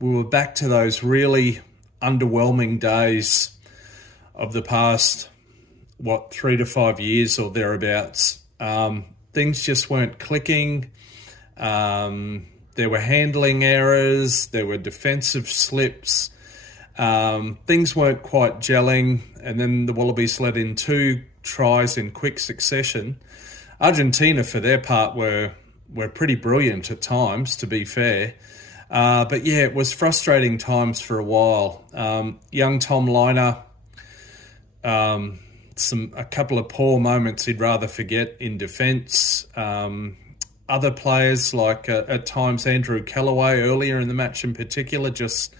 we were back to those really underwhelming days of the past, 3 to 5 years or thereabouts. Things just weren't clicking. There were handling errors. There were defensive slips. Things weren't quite gelling. And then the Wallabies let in 2 tries in quick succession. Argentina, for their part, were pretty brilliant at times, to be fair. But yeah, it was frustrating times for a while. Young Tom Liner, a couple of poor moments he'd rather forget in defence. Other players, like at times Andrew Callaway earlier in the match in particular, just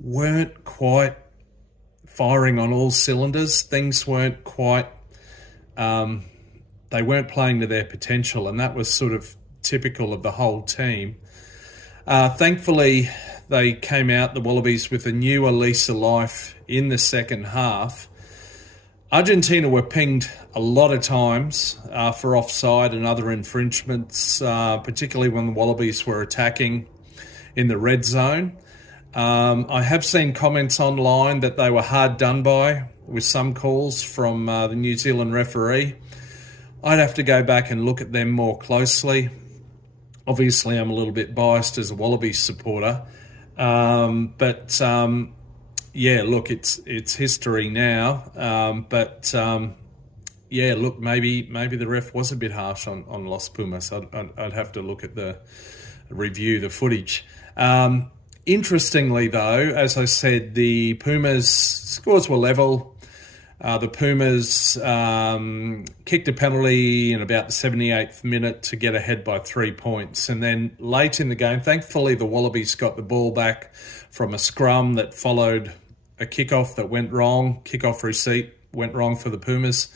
weren't quite firing on all cylinders. Things weren't quite, they weren't playing to their potential, and that was sort of typical of the whole team. Thankfully, they came out, the Wallabies, with a newer lease of life in the second half. Argentina were pinged a lot of times for offside and other infringements, particularly when the Wallabies were attacking in the red zone. I have seen comments online that they were hard done by with some calls from the New Zealand referee. I'd have to go back and look at them more closely. Obviously, I'm a little bit biased as a Wallabies supporter. Yeah, look, it's history now. Yeah, look, maybe the ref was a bit harsh on Los Pumas. I'd have to look at the footage. Interestingly, though, as I said, the Pumas scores were level. The Pumas kicked a penalty in about the 78th minute to get ahead by 3 points. And then late in the game, thankfully, the Wallabies got the ball back from a scrum that followed a kickoff that went wrong. Kickoff receipt went wrong for the Pumas.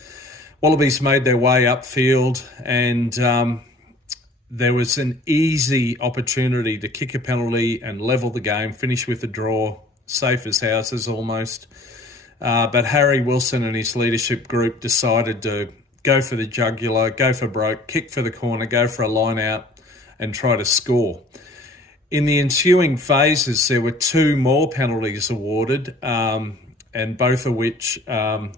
Wallabies made their way upfield, and there was an easy opportunity to kick a penalty and level the game, finish with a draw, safe as houses almost. But Harry Wilson and his leadership group decided to go for the jugular, go for broke, kick for the corner, go for a line out and try to score. In the ensuing phases, there were 2 more penalties awarded, and both of which the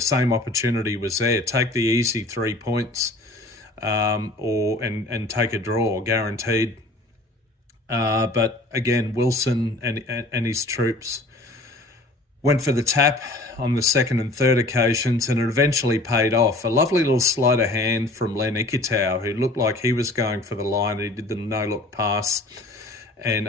same opportunity was there. Take the easy 3 points and take a draw, guaranteed. But again, Wilson and his troops went for the tap on the second and third occasions, and it eventually paid off. A lovely little sleight of hand from Len Ikitau, who looked like he was going for the line. He did the no-look pass, and